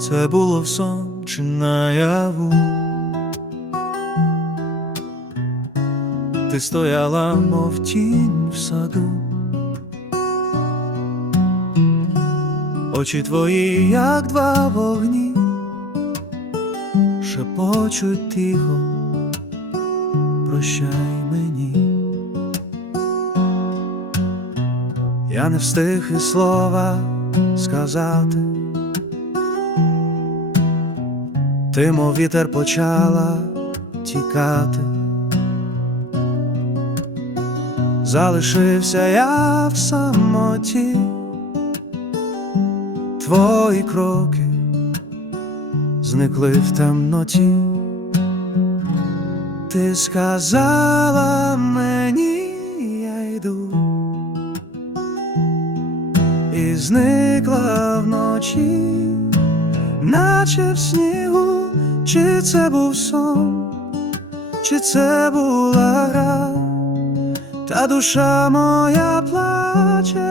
це було в сон чи наяву. Ти стояла, мов тінь в саду, очі твої, як два вогні, шепочуть тихо, прощай мені. Я не встиг і слова сказати, ти, мов вітер, почала тікати. Залишився я в самоті, твої кроки зникли в темноті. Ти сказала мені, я йду, і зникла вночі, наче в снігу. Чи це був сон, чи це була гра, та душа моя плаче